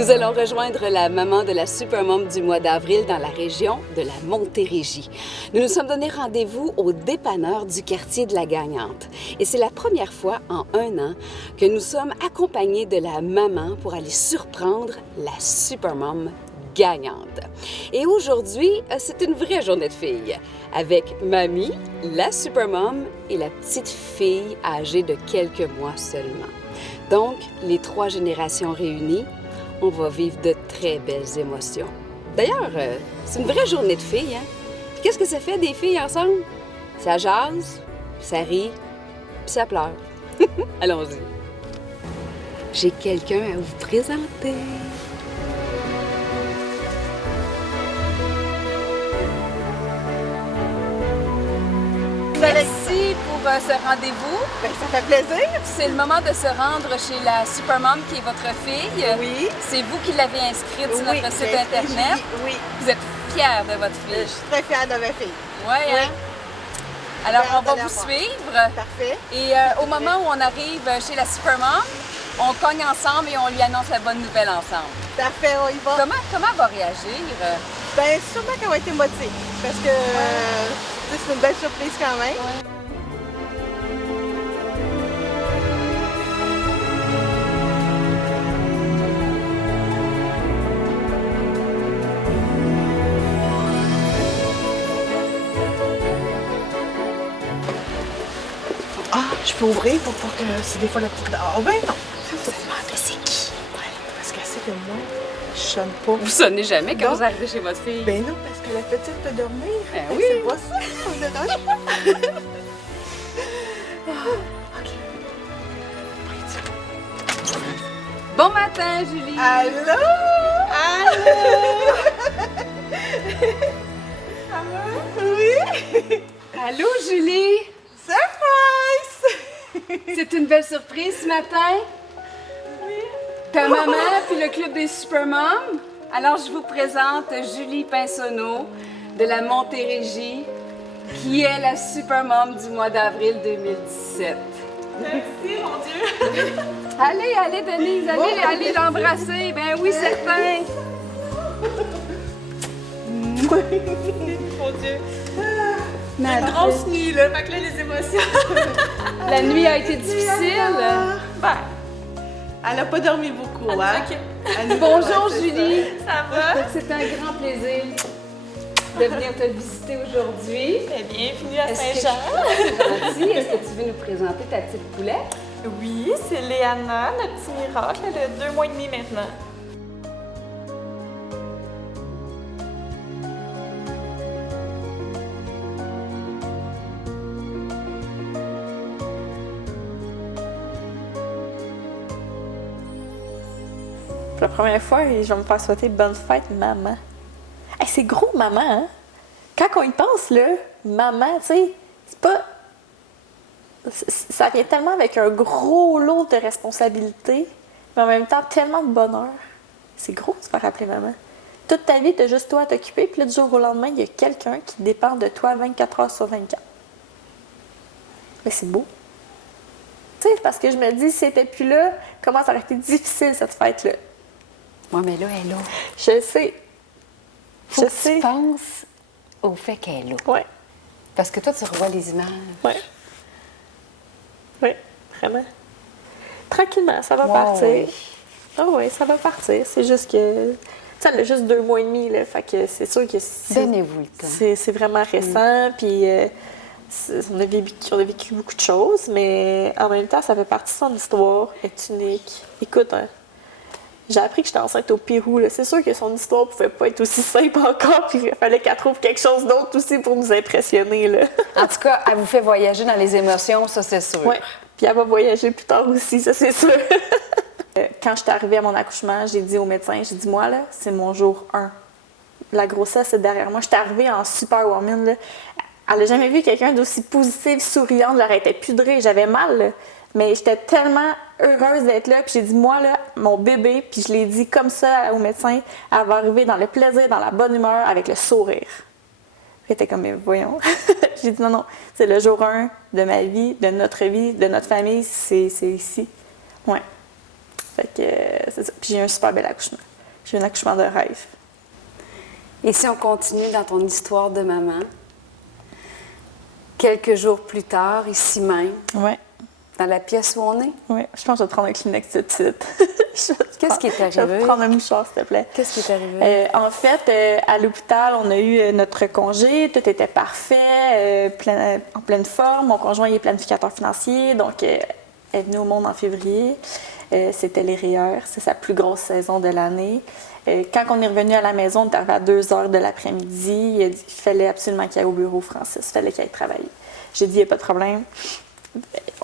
Nous allons rejoindre la maman de la Supermom du mois d'avril dans la région de la Montérégie. Nous nous sommes donné rendez-vous au dépanneur du quartier de la Gagnante. Et c'est la première fois en 1 an que nous sommes accompagnés de la maman pour aller surprendre la Supermom gagnante. Et aujourd'hui, c'est une vraie journée de filles avec Mamie, la Supermom et la petite fille âgée de quelques mois seulement. Donc, les 3 générations réunies, on va vivre de très belles émotions. D'ailleurs, c'est une vraie journée de filles, hein? Puis qu'est-ce que ça fait des filles ensemble? Ça jase, ça rit, puis ça pleure. Allons-y. J'ai quelqu'un à vous présenter. Merci pour ce rendez-vous. Bien, ça fait plaisir. C'est le moment de se rendre chez la Supermom qui est votre fille. Oui. C'est vous qui l'avez inscrite sur Oui, notre site j'ai Internet. Julie, oui. Vous êtes fière de votre Je fille. suis très fière de ma fille. Ouais, Oui. hein? Alors, Fière on va de la vous voir. suivre. Parfait. Et au moment où on arrive chez la Supermom, on cogne ensemble et on lui annonce la bonne nouvelle ensemble. Parfait, on y va. Comment elle va réagir? Bien, sûrement qu'elle va être émotive. Parce que tu sais, c'est une belle surprise quand même. Ah, je peux ouvrir pour pas que c'est des fois la petite. Ah, ben non! Ça, c'est qui? Ouais, parce qu'elle sait que moi, je sonne pas. Vous sonnez jamais quand Non. vous arrivez chez votre fille? Ben non, parce que la petite peut dormir. Ben Fait que oui. C'est pas ça, on dérange pas. OK. Bon matin, Julie! Allô? Allô? Ça va? Oui? Allô, Julie! Surprise! C'est une belle surprise ce matin. Oui. Ta maman puis le club des Supermoms. Alors, je vous présente Julie Pinsonneau de la Montérégie, qui est la Supermom du mois d'avril 2017. Merci, mon Dieu! Allez, Denise, allez l'embrasser. Ben oui, certain. Mon Dieu! Ma Grosse nuit, là, fait que là, les émotions. La nuit a été difficile. Ben, elle n'a pas dormi beaucoup, hein? Elle nous- Bonjour, Ouais, c'est Julie. Ça va? C'est un grand plaisir de venir te visiter aujourd'hui. Bienvenue à Est-ce que Saint-Jean. c'est gentil? Est-ce que tu veux nous présenter ta petite poulette? Oui, c'est Léana, notre petit miracle, elle a 2 mois et demi maintenant. Pour la première fois, je vais me faire souhaiter bonne fête, maman. Hey, c'est gros, maman, hein? Quand on y pense, là, maman, tu sais, c'est pas. Ça vient tellement avec un gros lot de responsabilités, mais en même temps tellement de bonheur. C'est gros de se faire appeler maman. Toute ta vie, t'as juste toi à t'occuper, puis là, du jour au lendemain, il y a quelqu'un qui dépend de toi 24 heures sur 24. Mais c'est beau. Tu sais, parce que je me dis, si c'était plus là, comment ça aurait été difficile, cette fête-là. Oui, mais là, elle est là. Je sais. Faut Je que sais. tu penses au fait qu'elle est là. Ouais. Parce que toi, tu revois les images. Ouais. Oui, vraiment. Tranquillement, ça va Wow, partir. oui. Ah oui, ça va partir. C'est juste que. Tu sais, elle a juste 2 mois et demi, là. Fait que c'est sûr que Donnez-vous le temps. c'est vraiment récent. Puis on a vécu beaucoup de choses, mais en même temps, ça fait partie de son histoire. Elle est unique. Écoute, hein, j'ai appris que j'étais enceinte au Pérou. Là. C'est sûr que son histoire pouvait pas être aussi simple encore, puis il fallait qu'elle trouve quelque chose d'autre aussi pour nous impressionner. Là. En tout cas, elle vous fait voyager dans les émotions, ça, c'est sûr. Oui, puis elle va voyager plus tard aussi, ça c'est sûr. Quand j'étais arrivée à mon accouchement, j'ai dit au médecin, j'ai dit, moi, là, c'est mon jour 1. La grossesse est derrière moi. J'étais arrivée en superwoman, là. Elle n'a jamais vu quelqu'un d'aussi positif, souriante, elle arrêtait plus de rire. J'avais mal, là. Mais j'étais tellement heureuse d'être là. Puis j'ai dit, moi, là, mon bébé, puis je l'ai dit comme ça au médecin, elle va arriver dans le plaisir, dans la bonne humeur, avec le sourire. Puis elle était comme, mais voyons. J'ai dit, non, c'est le jour 1 de ma vie, de notre famille, c'est ici. Ouais. Fait que c'est ça. Puis j'ai eu un super bel accouchement. J'ai eu un accouchement de rêve. Et si on continue dans ton histoire de maman, quelques jours plus tard, ici même, Ouais. dans la pièce où on est, Oui, je pense que je vais te prendre un Kleenex tout de suite. Qu'est-ce qui est Je vais arrivé? te prendre un mouchoir, s'il te plaît. Qu'est-ce qui est arrivé? En fait, à l'hôpital, on a eu notre congé, tout était parfait, en pleine forme. Mon conjoint il est planificateur financier, donc elle est venue au monde en février. C'était les REER, c'est sa plus grosse saison de l'année. Quand on est revenu à la maison, on est arrivé à 2 heures de l'après-midi. Il a dit qu'il fallait absolument qu'il aille au bureau, Francis, il fallait qu'il aille travailler. J'ai dit, il n'y a pas de problème.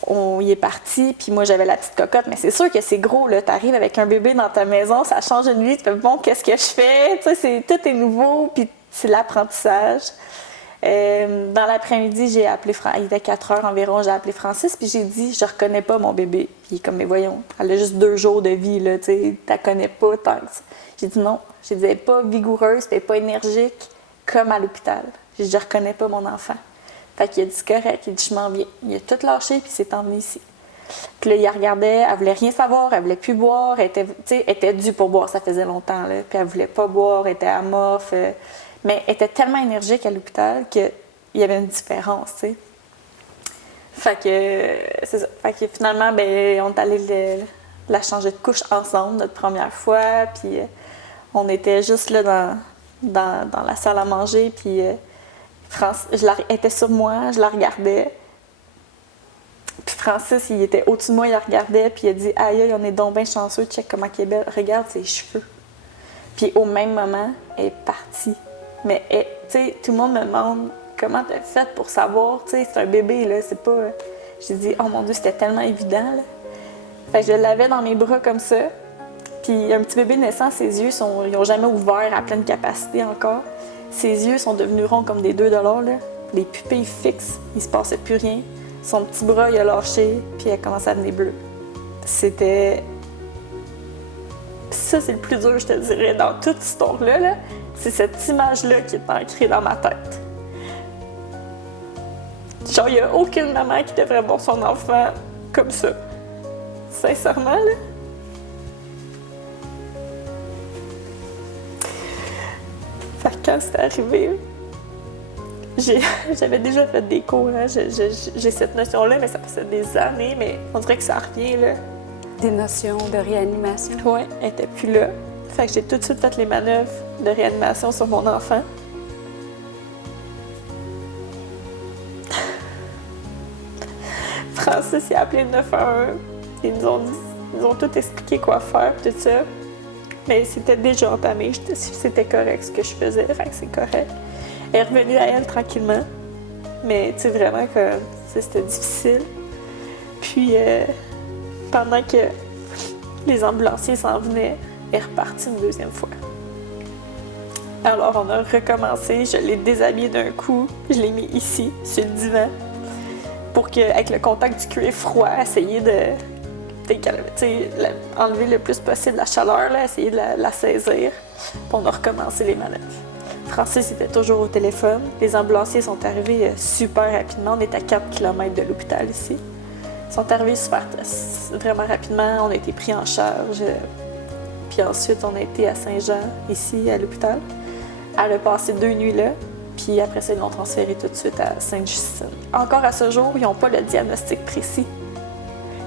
On y est parti, puis moi j'avais la petite cocotte, mais c'est sûr que c'est gros, là. T'arrives avec un bébé dans ta maison, ça change une vie, tu fais bon, qu'est-ce que je fais? Tu sais, tout est nouveau, puis c'est l'apprentissage. Dans l'après-midi, j'ai appelé il était 4 heures environ, j'ai appelé Francis, puis j'ai dit, je reconnais pas mon bébé. Puis il est comme, mais voyons, elle a juste 2 jours de vie, là, tu sais, t'as connais pas tant que ça. J'ai dit non, j'ai dit, elle n'est pas vigoureuse, elle n'est pas énergique comme à l'hôpital. J'ai dit, je reconnais pas mon enfant. Fait qu'il a dit, c'est correct, il a dit, je m'en viens. Il a tout lâché, puis il s'est emmené ici. Puis là, il regardait, elle voulait rien savoir, elle voulait plus boire, elle était due pour boire, ça faisait longtemps, là. Puis elle voulait pas boire, elle était amorphe. Mais elle était tellement énergique à l'hôpital qu'il y avait une différence, tu sais. Fait que, c'est ça. Fait que finalement, ben, on est allé la changer de couche ensemble, notre première fois, puis on était juste là dans la salle à manger, puis... elle était sur moi, je la regardais. Puis Francis, il était au-dessus de moi, il la regardait, puis il a dit « Aïe, on est donc bien chanceux, check comment elle est belle, regarde ses cheveux. » Puis au même moment, elle est partie. Mais, tu sais, tout le monde me demande « Comment t'as fait pour savoir? » Tu sais, c'est un bébé, là, c'est pas... J'ai dit « Oh mon Dieu, c'était tellement évident, là. » Fait que je l'avais dans mes bras comme ça. Puis un petit bébé naissant, ses yeux, ils n'ont jamais ouvert à pleine capacité encore. Ses yeux sont devenus ronds comme des 2 $, là. Les pupilles fixes, il se passait plus rien. Son petit bras, il a lâché, puis elle a commencé à devenir bleue. C'était... Ça, c'est le plus dur, je te dirais, dans toute cette histoire-là, là. C'est cette image-là qui est ancrée dans ma tête. Genre, il n'y a aucune maman qui devrait voir son enfant comme ça. Sincèrement, là. Fait que quand c'est arrivé, j'avais déjà fait des cours, hein. J'ai cette notion-là, mais ça passait des années, mais on dirait que ça revient, là. Des notions de réanimation? Oui, elle n'était plus là. Fait que j'ai tout de suite fait les manœuvres de réanimation sur mon enfant. Francis a appelé le 911. Ils nous ont tout expliqué quoi faire, tout ça. Mais c'était déjà entamé. C'était correct ce que je faisais, fait que c'est correct. Elle est revenue à elle tranquillement. Mais tu sais, vraiment que c'était difficile. Puis pendant que les ambulanciers s'en venaient, elle est repartie une deuxième fois. Alors on a recommencé, je l'ai déshabillée d'un coup, je l'ai mis ici, sur le divan, pour qu'avec le contact du cuir froid, essayer de enlever le plus possible la chaleur, là, essayer de la saisir. Puis on a recommencé les manœuvres. Francis était toujours au téléphone. Les ambulanciers sont arrivés super rapidement. On est à 4 km de l'hôpital ici. Ils sont arrivés vraiment rapidement. On a été pris en charge. Puis ensuite, on a été à Saint-Jean, ici, à l'hôpital. Elle a passé 2 nuits là. Puis après ça, ils l'ont transférée tout de suite à Sainte-Justine. Encore à ce jour, ils n'ont pas le diagnostic précis.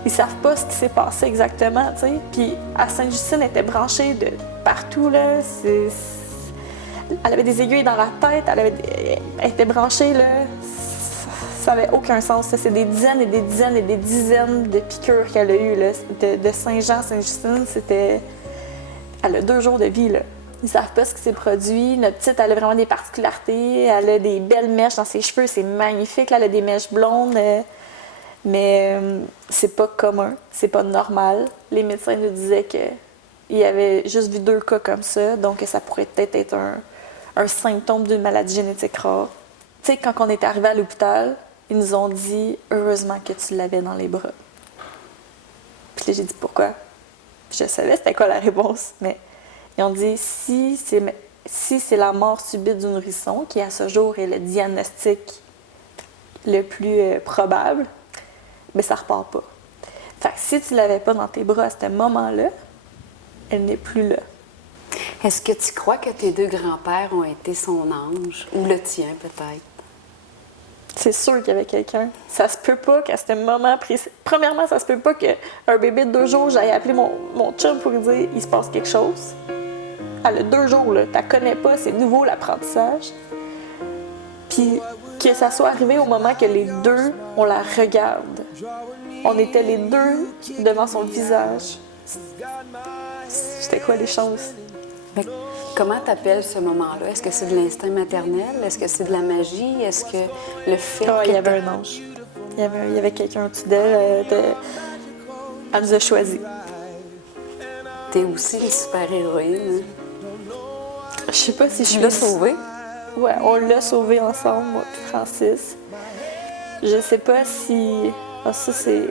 Ils savent pas ce qui s'est passé exactement, tu sais. Puis à Sainte-Justine, elle était branchée de partout, là. Elle avait des aiguilles dans la tête, elle était branchée, là. Ça n'avait aucun sens. C'est des dizaines et des dizaines et des dizaines de piqûres qu'elle a eues, là. De Saint-Jean à Sainte-Justine, c'était... Elle a 2 jours de vie, là. Ils savent pas ce qui s'est produit. Notre petite, elle a vraiment des particularités. Elle a des belles mèches dans ses cheveux. C'est magnifique, là. Elle a des mèches blondes. Mais c'est pas commun. C'est pas normal. Les médecins nous disaient qu'ils avaient juste vu 2 cas comme ça. Donc, ça pourrait peut-être être un symptôme d'une maladie génétique rare. Tu sais, quand on est arrivé à l'hôpital, ils nous ont dit « Heureusement que tu l'avais dans les bras. » Puis là, j'ai dit « Pourquoi? » Je savais c'était quoi la réponse, mais ils ont dit « Si c'est la mort subite du nourrisson, qui à ce jour est le diagnostic le plus probable, mais ça repart pas. Fait que si tu l'avais pas dans tes bras à ce moment-là, elle n'est plus là. » Est-ce que tu crois que tes deux grands-pères ont été son ange? Ou le tien, peut-être? C'est sûr qu'il y avait quelqu'un. Ça se peut pas qu'à ce moment précis... Premièrement, ça se peut pas qu'un bébé de 2 jours, j'aille appeler mon chum pour lui dire il se passe quelque chose. Elle a 2 jours, là. Tu la connais pas, c'est nouveau l'apprentissage. Puis que ça soit arrivé au moment que les deux, on la regarde. On était les deux devant son visage. C'était quoi les chances? Mais comment t'appelles ce moment-là? Est-ce que c'est de l'instinct maternel? Est-ce que c'est de la magie? Est-ce que le fait Ah, que il y avait un ange. Il y avait quelqu'un au-dessus d'elle. Elle nous a choisis. t'es aussi une super-héroïne? Je sais pas si je Tu suis... l'as sauvée? Ouais, on l'a sauvé ensemble, moi et Francis. Je sais pas si... Ah, ça, c'est...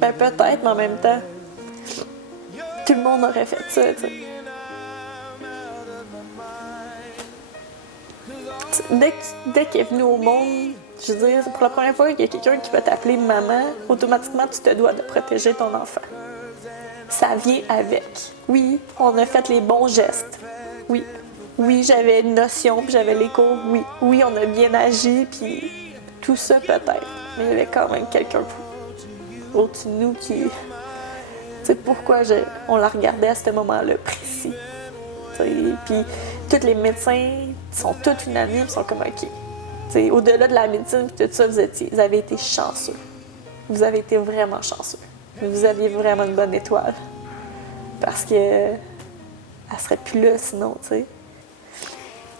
Ben, peut-être, mais en même temps, tout le monde aurait fait ça, tu sais. Dès qu'elle est venue au monde, je veux dire, c'est pour la première fois qu'il y a quelqu'un qui va t'appeler maman, automatiquement, tu te dois de protéger ton enfant. Ça vient avec. Oui, on a fait les bons gestes. Oui. Oui, j'avais une notion, puis j'avais les cours. Oui. Oui, on a bien agi, puis tout ça peut-être. Mais il y avait quand même quelqu'un au-dessus de nous qui... Tu sais, pourquoi on la regardait à ce moment-là précis. Puis tous les médecins sont tous unanimes, ils sont comme OK. T'sais, au-delà de la médecine et tout ça, vous avez été chanceux. Vous avez été vraiment chanceux. Vous aviez vraiment une bonne étoile. Parce que elle serait plus là sinon, tu sais.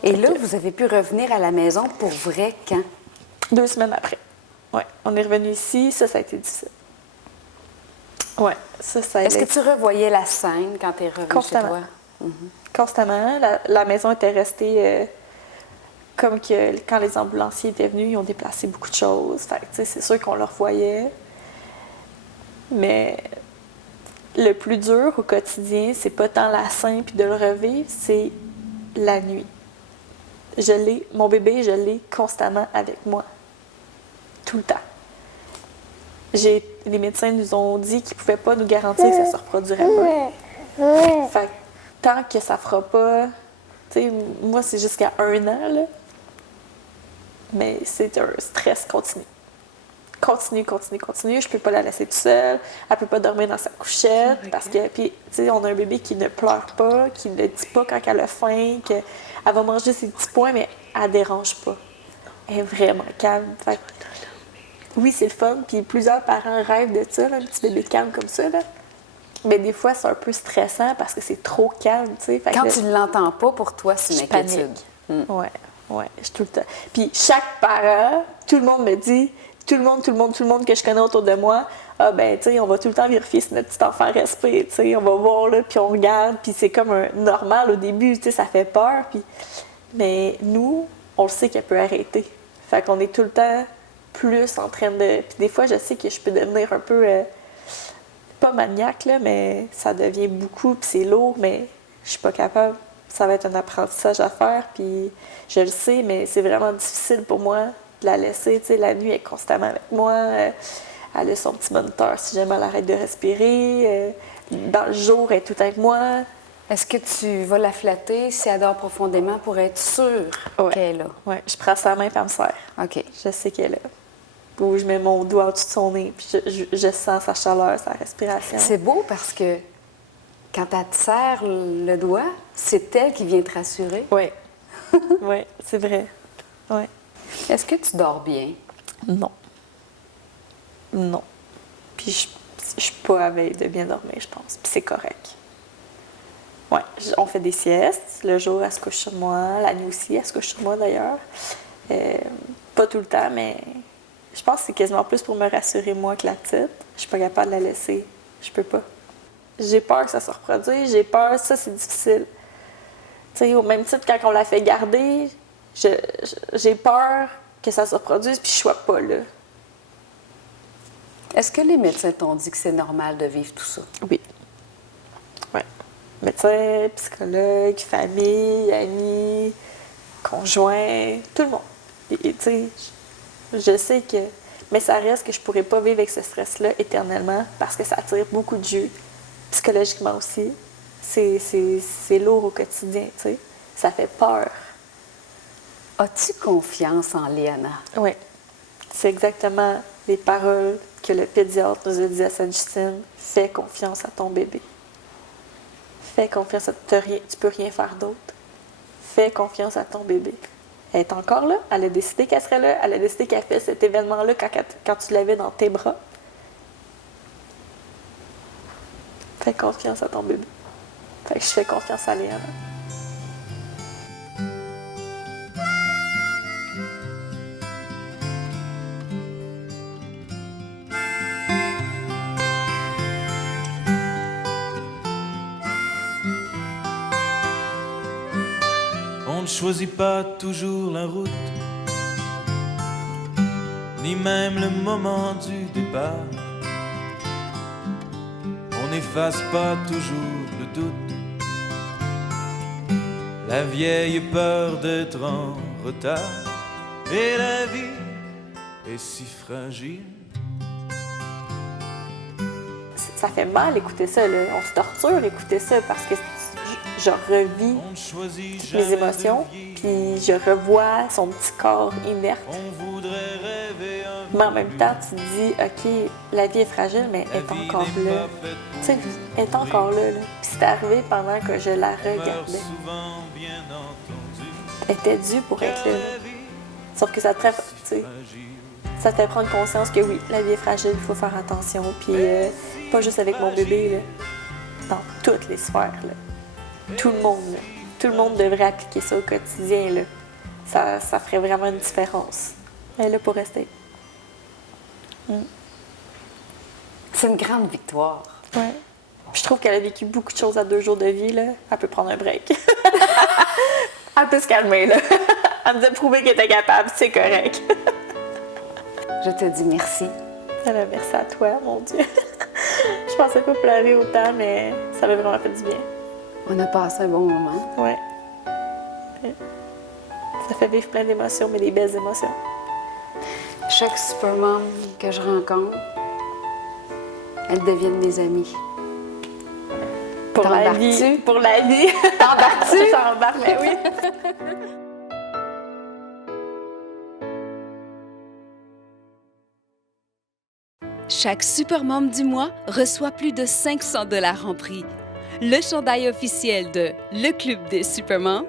Et là, vous avez pu revenir à la maison pour vrai quand? 2 semaines après. Ouais, on est revenu ici, ça a été difficile. Ouais, ça a été... Est-ce que tu revoyais la scène quand tu es revenu chez toi? Constamment. La maison était restée comme que quand les ambulanciers étaient venus, ils ont déplacé beaucoup de choses. Fait que, c'est sûr qu'on le revoyait. Mais le plus dur au quotidien, c'est pas tant la scène puis de le revivre, c'est la nuit. Mon bébé, je l'ai constamment avec moi. Tout le temps. Les médecins nous ont dit qu'ils ne pouvaient pas nous garantir que ça ne se reproduirait pas. Fait que, tant que ça ne fera pas... Tu sais, moi, c'est jusqu'à 1 an, là. Mais c'est un stress continu. Continue. Je ne peux pas la laisser toute seule. Elle ne peut pas dormir dans sa couchette. Parce que, puis, tu sais, on a un bébé qui ne pleure pas, qui ne dit pas quand elle a faim, qu'elle va manger ses petits points, mais elle ne dérange pas. Elle est vraiment calme. Fait que, oui, c'est le fun. Puis plusieurs parents rêvent de ça, là, un petit bébé calme comme ça, là. Mais des fois, c'est un peu stressant parce que c'est trop calme, tu sais. Quand tu ne l'entends pas, pour toi, c'est une inquiétude. Ouais, je suis tout le temps. Puis chaque parent, tout le monde me dit, tout le monde que je connais autour de moi, ah ben, tu sais, on va tout le temps vérifier si notre petit enfant respire, tu sais, on va voir, là, puis on regarde, puis c'est comme un normal au début, tu sais, ça fait peur, puis... Mais nous, on le sait qu'elle peut arrêter. Fait qu'on est tout le temps plus en train de... Puis des fois, je sais que je peux devenir un peu... pas maniaque, là, mais ça devient beaucoup, puis c'est lourd, mais je suis pas capable. Ça va être un apprentissage à faire, puis je le sais, mais c'est vraiment difficile pour moi de la laisser. Tu sais, la nuit, elle est constamment avec moi. Elle a son petit moniteur si jamais elle arrête de respirer. Dans le jour, elle est tout avec moi. Est-ce que tu vas la flatter si elle dort profondément pour être sûre qu'elle est là? Oui, je prends sa main et elle me serre. OK. Je sais qu'elle est là. Ou je mets mon doigt au-dessus de son nez, puis je sens sa chaleur, sa respiration. C'est beau parce que quand elle te serre le doigt, c'est elle qui vient te rassurer. Oui. Oui, c'est vrai. Oui. Est-ce que tu dors bien? Non. Non. Puis je suis pas à veille de bien dormir, je pense. Puis c'est correct. Oui, on fait des siestes. Le jour, elle se couche sur moi. La nuit aussi, elle se couche sur moi, d'ailleurs. Pas tout le temps, mais je pense que c'est quasiment plus pour me rassurer, moi, que la petite. Je suis pas capable de la laisser. Je peux pas. J'ai peur que ça se reproduise. J'ai peur, ça, c'est difficile. Tu sais, au même titre, quand on la fait garder, j'ai peur que ça se reproduise, puis je sois pas là. Est-ce que les médecins t'ont dit que c'est normal de vivre tout ça? Oui. Oui. Médecins, psychologues, famille, amis, conjoints, tout le monde. Et tu sais, je sais que... Mais ça reste que je pourrais pas vivre avec ce stress-là éternellement parce que ça attire beaucoup de jus. Psychologiquement aussi. c'est lourd au quotidien, tu sais. Ça fait peur. As-tu confiance en Léana? Oui. C'est exactement les paroles que le pédiatre nous a dit à Sainte-Justine. Fais confiance à ton bébé. Fais confiance à... Tu peux rien faire d'autre. Fais confiance à ton bébé. Elle est encore là. Elle a décidé qu'elle serait là. Elle a décidé qu'elle fait cet événement-là quand tu l'avais dans tes bras. Fais confiance à ton bébé. Fait que je fais confiance à Léana. On ne choisit pas toujours la route, ni même le moment du départ. On n'efface pas toujours le doute, la vieille peur d'être en retard. Et la vie est si fragile. Ça fait mal écouter ça, là. On se torture écouter ça parce que je revis On ne choisit mes jamais émotions, de vieillir. puis je revois son petit corps inerte. On voudrait rêver un Mais en même temps, tu te dis, OK, la vie est fragile, mais elle est encore là. Tu sais, elle est encore là, là. Puis c'est arrivé pendant que je la regardais. souvent bien entendu. Elle était due pour être là. Sauf que ça te fait, tu sais, ça te fait prendre conscience que oui, la vie est fragile, il faut faire attention. Puis pas juste avec mon bébé, là. Dans toutes les sphères, là. Tout le monde, là. Tout le monde devrait appliquer ça au quotidien, là. Ça ferait vraiment une différence. Elle est là pour rester. C'est une grande victoire. Ouais. Je trouve qu'elle a vécu beaucoup de choses à 2 jours de vie, là. Elle peut prendre un break. Elle peut se calmer, là. Elle nous a prouvé qu'elle était capable, c'est correct. Je te dis merci. Alors, merci à toi, mon Dieu. Je pensais pas pleurer autant, mais ça m'a vraiment fait du bien. On a passé un bon moment. Ouais. Ça fait vivre plein d'émotions, mais des belles émotions. Chaque supermom que je rencontre, elles deviennent des amies. Pour la T'embarques-tu? vie. Pour la vie. T'embarques-tu? J'embarque, mais oui. Chaque supermom du mois reçoit plus de 500 $ en prix. Le chandail officiel de Le Club des Supermoms,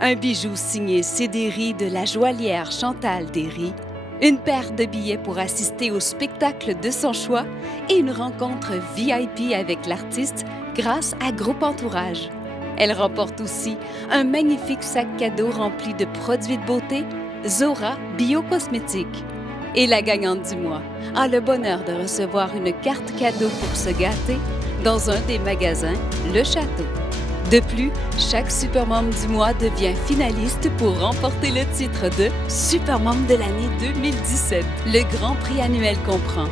un bijou signé Cédéry de la joaillière Chantal Derry, une paire de billets pour assister au spectacle de son choix et une rencontre VIP avec l'artiste grâce à Groupe Entourage. Elle remporte aussi un magnifique sac cadeau rempli de produits de beauté Zora Biocosmétiques. Et la gagnante du mois a le bonheur de recevoir une carte cadeau pour se gâter dans un des magasins Le Château. De plus, chaque Supermom du mois devient finaliste pour remporter le titre de Supermom de l'année 2017. Le grand prix annuel comprend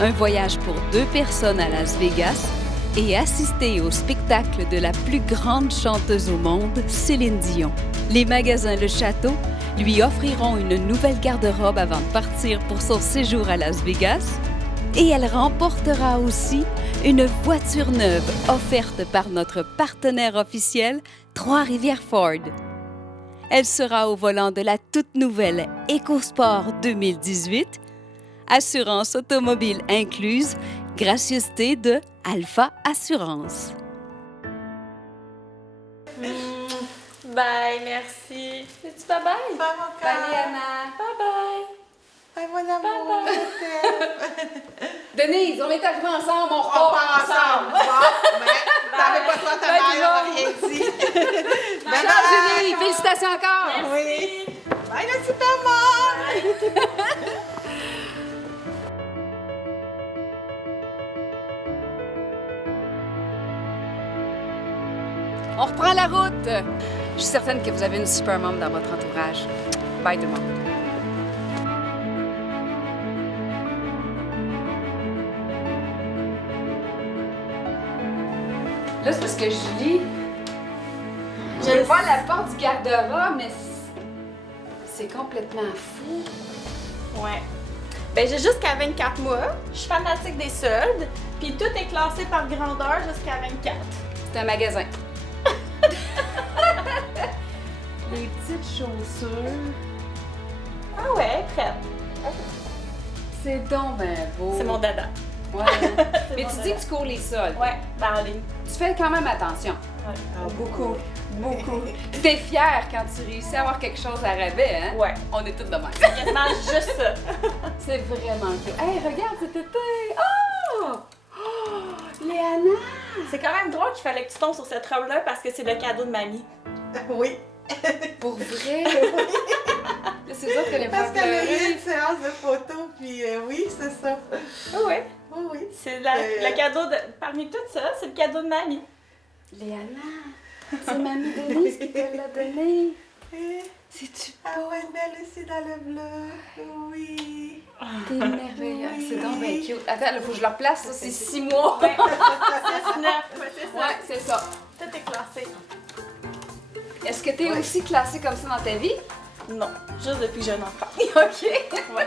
un voyage pour 2 personnes à Las Vegas et assister au spectacle de la plus grande chanteuse au monde, Céline Dion. Les magasins Le Château lui offriront une nouvelle garde-robe avant de partir pour son séjour à Las Vegas et elle remportera aussi une voiture neuve offerte par notre partenaire officiel, Trois-Rivières Ford. Elle sera au volant de la toute nouvelle EcoSport 2018, assurance automobile incluse, gracieuseté de Alpha Assurance. Bye, merci. Dis bye bye. Bye, mon cœur. Léana. Bye bye. Bye, mon amour. Denise, on est arrivés ensemble, on On part ensemble. Bon, mais t'avais pas toi ta Bye, mère, on Guillaume. n'a rien dit. Bye, Ciao, bye. Julie, félicitations encore. Oui. Bye, le Supermom. On reprend la route. Je suis certaine que vous avez une supermom dans votre entourage. Bye tout le monde. Là, c'est parce que Julie, je vais voir la porte du garde-robe, mais c'est complètement fou. Ouais. Ben, j'ai jusqu'à 24 mois. Je suis fanatique des soldes. Puis tout est classé par grandeur jusqu'à 24. C'est un magasin. Les petites chaussures. Ah ouais, prête. C'est donc ben beau. C'est mon dada. Ouais. Mais tu dis que tu cours les sols. Ouais, dans la ligne. Tu fais quand même attention. Ouais. Ah, beaucoup. Beaucoup. Puis t'es fière quand tu réussis à avoir quelque chose à rabais, hein? Ouais. On est toutes de même. Quasiment juste ça. C'est vraiment cool. Hey, regarde cet été! Oh! Oh! Léana! C'est quand même drôle qu'il fallait que tu tombes sur cette robe-là parce que c'est le cadeau de mamie. Oui. Pour vrai? Là, c'est sûr qu'elle est pas Parce qu'elle a eu pleurer. une séance de photos, puis oui, c'est ça. Ouais. Oui, oui. C'est le cadeau de. Parmi tout ça, c'est le cadeau de mamie. Léana, c'est Mamie Denise qui te l'a donné. Eh, C'est-tu Ah ouais, belle aussi dans le bleu. Oui. T'es merveilleuse. Oui. C'est donc bien cute. Attends, il faut que je le replace, ça, c'est 6 mois. Ouais, c'est 9. Ouais, c'est ça. Ouais, c'est ça. Tout est classé. Est-ce que t'es aussi classée comme ça dans ta vie? Non, juste depuis que j'ai un enfant. OK. Ouais.